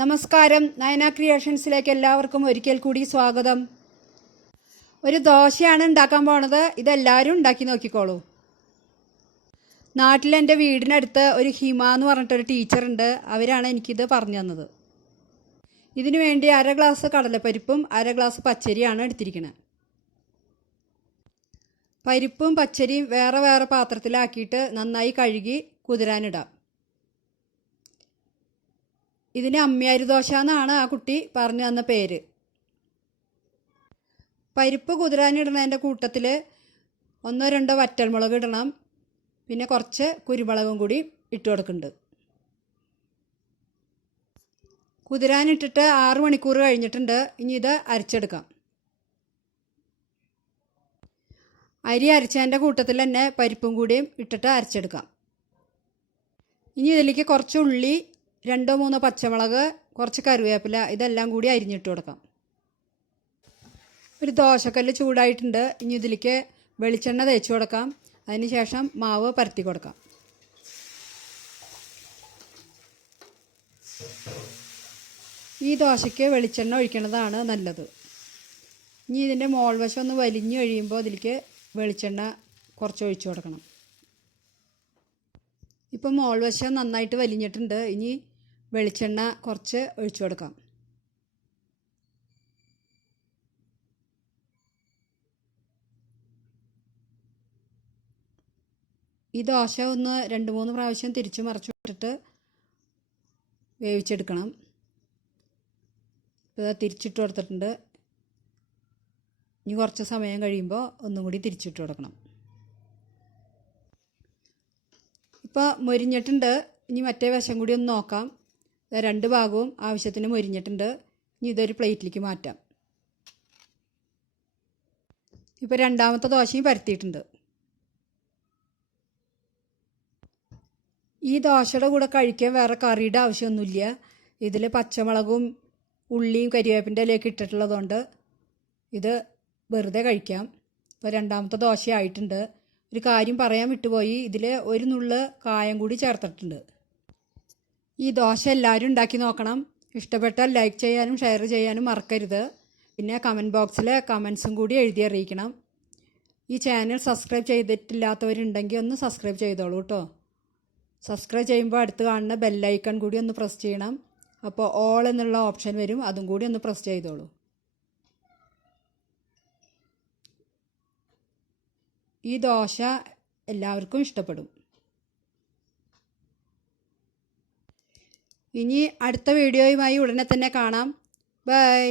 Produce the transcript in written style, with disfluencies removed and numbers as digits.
നമസ്കാരം. നയന ക്രിയേഷൻസിലേക്ക് എല്ലാവർക്കും ഒരിക്കൽ കൂടി സ്വാഗതം. ഒരു ദോശയാണ് ഉണ്ടാക്കാൻ പോണത്. ഇതെല്ലാവരും ഉണ്ടാക്കി നോക്കിക്കോളൂ. നാട്ടിലെൻ്റെ വീടിനടുത്ത് ഒരു ഹിമ എന്ന് പറഞ്ഞിട്ടൊരു ടീച്ചറുണ്ട്. അവരാണ് എനിക്കിത് പറഞ്ഞു തന്നത്. ഇതിനു വേണ്ടി 1/2 ഗ്ലാസ് കടലപ്പരിപ്പും 1/2 ഗ്ലാസ് പച്ചരിയാണ് എടുത്തിരിക്കുന്നത്. പരിപ്പും പച്ചരിയും വേറെ വേറെ പാത്രത്തിലാക്കിയിട്ട് നന്നായി കഴുകി കുതിരാനിടാം. ഇതിന് അമ്മിയാരി ദോശ എന്നാണ് ആ കുട്ടി പറഞ്ഞു തന്ന പേര്. പരിപ്പ് കുതിരാനിടുന്നതിൻ്റെ കൂട്ടത്തിൽ 1-2 വറ്റൽമുളക് ഇടണം. പിന്നെ കുറച്ച് കുരുമുളകും കൂടി ഇട്ട് കൊടുക്കുന്നുണ്ട്. കുതിരാനിട്ടിട്ട് 6 മണിക്കൂർ കഴിഞ്ഞിട്ടുണ്ട്. ഇനി ഇത് അരച്ചെടുക്കാം. അരി അരച്ചതിൻ്റെ കൂട്ടത്തിൽ തന്നെ പരിപ്പും കൂടിയും ഇട്ടിട്ട് അരച്ചെടുക്കാം. ഇനി ഇതിലേക്ക് കുറച്ച് ഉള്ളി, 2-3 പച്ചമുളക്, കുറച്ച് കറിവേപ്പില ഇതെല്ലാം കൂടി അരിഞ്ഞിട്ട് കൊടുക്കാം. ഒരു ദോശക്കല്ല് ചൂടായിട്ടുണ്ട്. ഇനി ഇതിലേക്ക് വെളിച്ചെണ്ണ തേച്ച് കൊടുക്കാം. അതിന് ശേഷം മാവ് പരത്തി കൊടുക്കാം. ഈ ദോശയ്ക്ക് വെളിച്ചെണ്ണ ഒഴിക്കുന്നതാണ് നല്ലത്. ഇനി ഇതിൻ്റെ മോൾവശം ഒന്ന് വലിഞ്ഞു കഴിയുമ്പോൾ ഇതിലേക്ക് വെളിച്ചെണ്ണ കുറച്ച് ഒഴിച്ചു കൊടുക്കണം. ഇപ്പം മോൾവശം നന്നായിട്ട് വലിഞ്ഞിട്ടുണ്ട്. ഇനി വെളിച്ചെണ്ണ കുറച്ച് ഒഴിച്ചു കൊടുക്കാം. ഈ ദോശ ഒന്ന് 2-3 പ്രാവശ്യം തിരിച്ചു മറിച്ചു വിട്ടിട്ട് വേവിച്ചെടുക്കണം. ഇപ്പോൾ തിരിച്ചിട്ട് കൊടുത്തിട്ടുണ്ട്. ഇനി കുറച്ച് സമയം കഴിയുമ്പോൾ ഒന്നും കൂടി തിരിച്ചിട്ട് കൊടുക്കണം. ഇപ്പോൾ മൊരിഞ്ഞിട്ടുണ്ട്. ഇനി മറ്റേ വശം കൂടി ഒന്ന് നോക്കാം. 2 ഭാഗവും ആവശ്യത്തിന് മൊരിഞ്ഞിട്ടുണ്ട്. ഇനി ഇതൊരു പ്ലേറ്റിലേക്ക് മാറ്റാം. ഇപ്പോൾ രണ്ടാമത്തെ ദോശയും പരത്തിയിട്ടുണ്ട്. ഈ ദോശയുടെ കൂടെ കഴിക്കാൻ വേറെ കറിയുടെ ആവശ്യമൊന്നുമില്ല. ഇതിൽ പച്ചമുളകും ഉള്ളിയും കരിവേപ്പിൻ്റെ ഇലയൊക്കെ ഇട്ടിട്ടുള്ളതുകൊണ്ട് ഇത് വെറുതെ കഴിക്കാം. ഇപ്പോൾ രണ്ടാമത്തെ ദോശയായിട്ടുണ്ട്. ഒരു കാര്യം പറയാൻ വിട്ടുപോയി. ഇതിൽ ഒരു നുള്ള് കായം കൂടി ചേർത്തിട്ടുണ്ട്. ഈ ദോശ എല്ലാവരും ഉണ്ടാക്കി നോക്കണം. ഇഷ്ടപ്പെട്ടാൽ ലൈക്ക് ചെയ്യാനും ഷെയർ ചെയ്യാനും മറക്കരുത്. പിന്നെ കമൻറ്റ് ബോക്സിൽ കമൻസും കൂടി എഴുതി അറിയിക്കണം. ഈ ചാനൽ സബ്സ്ക്രൈബ് ചെയ്തിട്ടില്ലാത്തവരുണ്ടെങ്കിൽ ഒന്ന് സബ്സ്ക്രൈബ് ചെയ്തോളൂ കേട്ടോ. സബ്സ്ക്രൈബ് ചെയ്യുമ്പോൾ അടുത്ത് കാണുന്ന ബെല്ലൈക്കൺ കൂടി ഒന്ന് പ്രസ് ചെയ്യണം. അപ്പോൾ ഓൾ എന്നുള്ള ഓപ്ഷൻ വരും. അതും കൂടി ഒന്ന് പ്രസ് ചെയ്തോളൂ. ഈ ദോശ എല്ലാവർക്കും ഇഷ്ടപ്പെടും. ഇനി അടുത്ത വീഡിയോയുമായി ഉടനെ തന്നെ കാണാം. ബൈ.